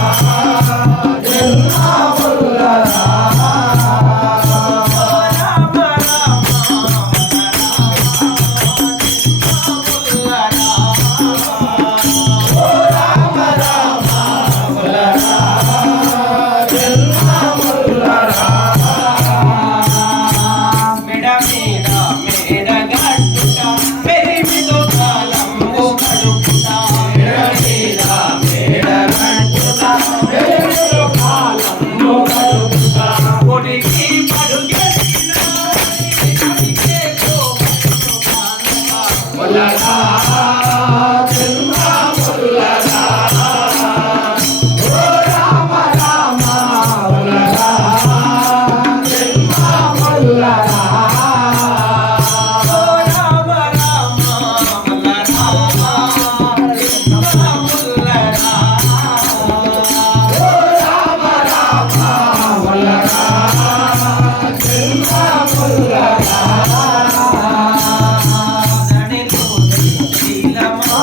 Ah, Radha